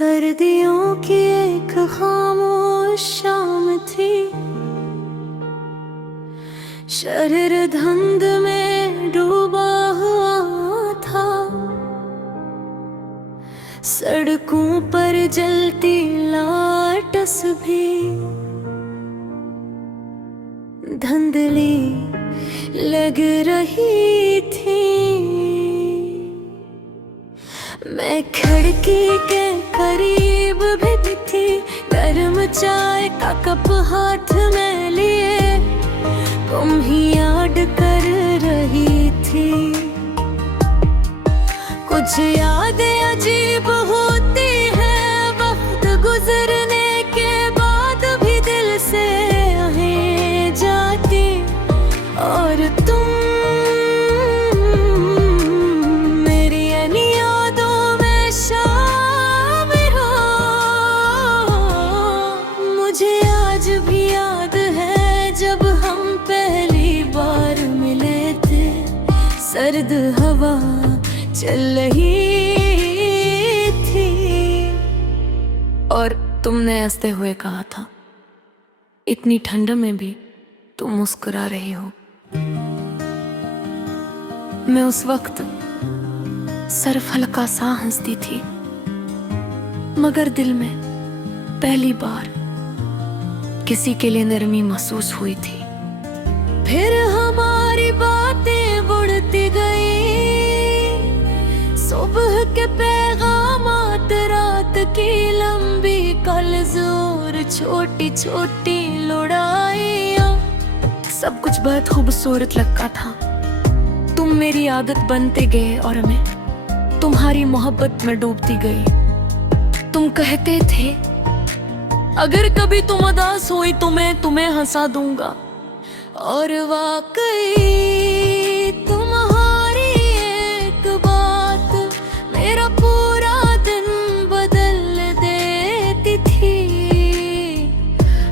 सर्दियों की एक खामोश शाम थी, शरीर धुंध में डूबा हुआ था। सड़कों पर जलती लाटस भी धुंधली लग रही थी। मैं खिड़की के करीब भी थी, गर्म चाय का कप हाथ में लिए तुम ही याद कर रही थी। कुछ यादें अजीब होती हैं, वक्त गुजरने के बाद भी दिल से रहें जाती। और तुम मेरी इन यादों में शामिल हो। मुझे आज भी याद है जब हम पहली बार मिले थे, सर्द हवा चल रही थी और तुमने हंसते हुए कहा था, इतनी ठंड में भी तुम मुस्कुरा रही हो। मैं उस वक्त सिर्फ हल्का सा हंसती थी, मगर दिल में पहली बार किसी के लिए नरमी महसूस हुई थी। फिर हमारी बातें बढ़ती गई, सुबह के पैगामात, रात की लंबी कलज़ोर, छोटी छोटी लड़ाइयाँ। सब कुछ बहुत खूबसूरत लगता था। तुम मेरी आदत बनते गए और मैं तुम्हारी मोहब्बत में डूबती गई। तुम कहते थे अगर कभी तुम उदास हुई तो मैं तुम्हें हंसा दूंगा, और वाकई तुम्हारी एक बात मेरा पूरा दिन बदल देती थी।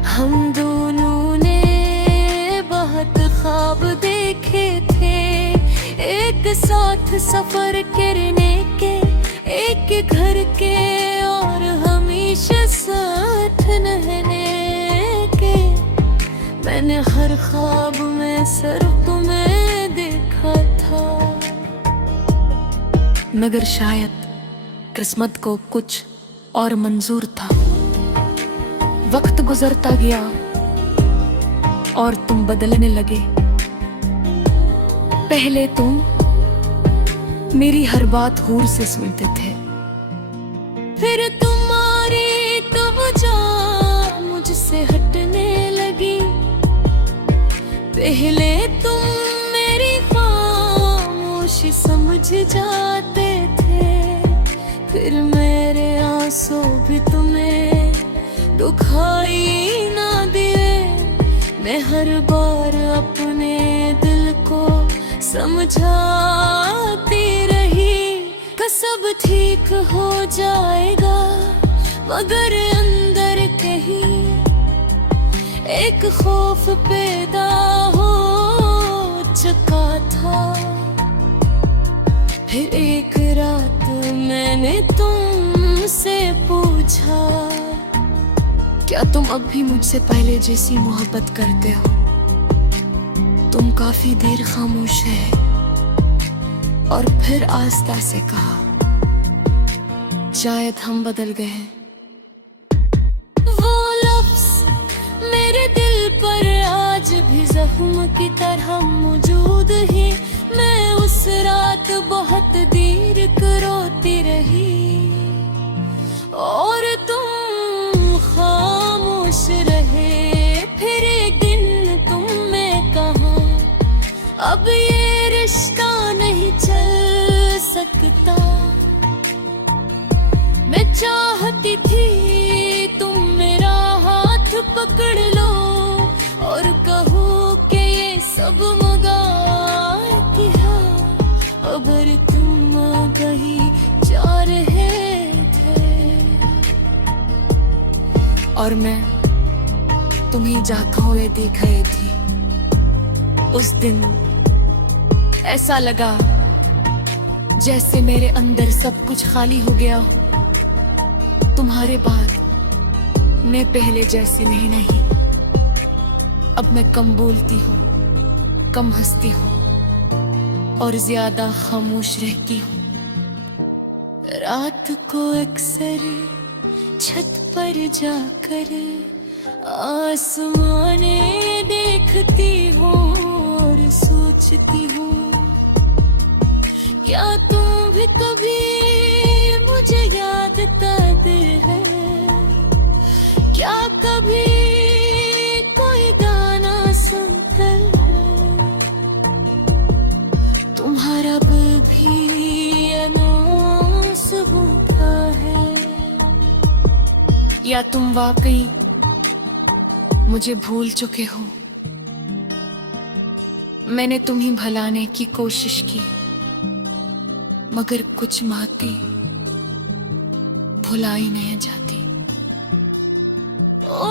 हम दोनों ने बहुत ख्वाब देखे थे, एक साथ सफर करने के, एक घर के, और हमेशा साथ रहने के। मैंने हर ख्वाब में सिर्फ तुम्हें देखा था, मगर शायद किस्मत को कुछ और मंजूर था। वक्त गुजरता गया और तुम बदलने लगे। पहले तुम मेरी हर बात गौर से सुनते थे, फिर तुम्हारी तवज्जो मुझसे हटने लगी। पहले तुम मेरी खामोशी समझ जाते थे, फिर मेरे आंसू भी तुम्हें दुखाई ना दिए। मैं हर बार अपने दिल को समझाती रही कि सब ठीक हो जाएगा, मगर अंदर कहीं एक खौफ पैदा हो चुका था। फिर एक रात मैंने तुमसे पूछा, क्या तुम अब भी मुझसे पहले जैसी मोहब्बत करते हो? तुम काफी देर खामोश है और फिर आस्ता से कहा, शायद हम बदल गए हैं। वो लफ्ज़ मेरे दिल पर आज भी जख्म की तरह मौजूद है। मैं उस रात बहुत देर रोती रही और तुम खामोश रहे। फिर एक दिन तुमने कहा, अब ये रिश्ता नहीं चल सकता। मैं चाहती थी तुम मेरा हाथ पकड़ लो और कहो कि ये सब मगाती है, अगर तुम कहीं जा रहे थे। और मैं तुम्हें जाते हुए देख रही थी। उस दिन ऐसा लगा जैसे मेरे अंदर सब कुछ खाली हो गया हो। तुम्हारे बाद मैं पहले जैसी नहीं। अब मैं कम बोलती हूँ, कम हंसती हूँ और ज्यादा खामोश रहती हूँ। रात को अक्सर छत पर जाकर आसमाने देखती हूँ और सोचती हूँ, क्या तुम भी कभी मुझे याद करते हैं? क्या कभी कोई गाना सुनकर तुम्हारा दिल भी अनास होता है? या तुम वाकई मुझे भूल चुके हो? मैंने तुम्हें भुलाने की कोशिश की, मगर कुछ बातें भुलाई नहीं जाती। ओ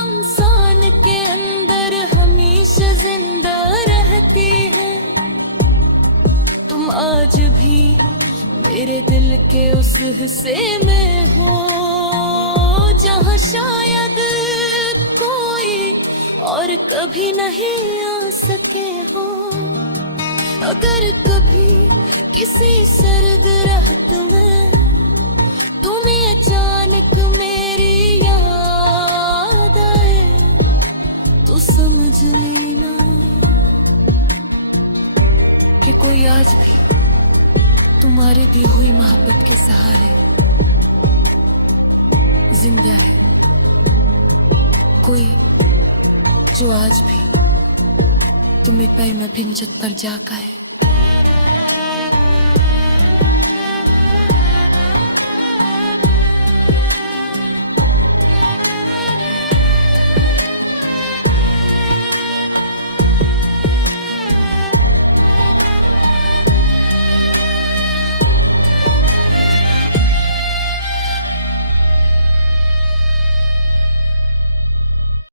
इंसान के अंदर हमेशा जिंदा रहती है तुम, आज भी मेरे दिल के उस हिस्से में हो जहां शायद कोई और कभी नहीं आ सके हो। अगर कभी किसी सर्द रात में तुम्हें अचानक मेरी याद आए तो समझ लेना कि कोई आज भी तुम्हारे दी हुई मोहब्बत के सहारे जिंदा है, कोई जो आज भी तुम्हें पैर में भिंजत पर जाका है।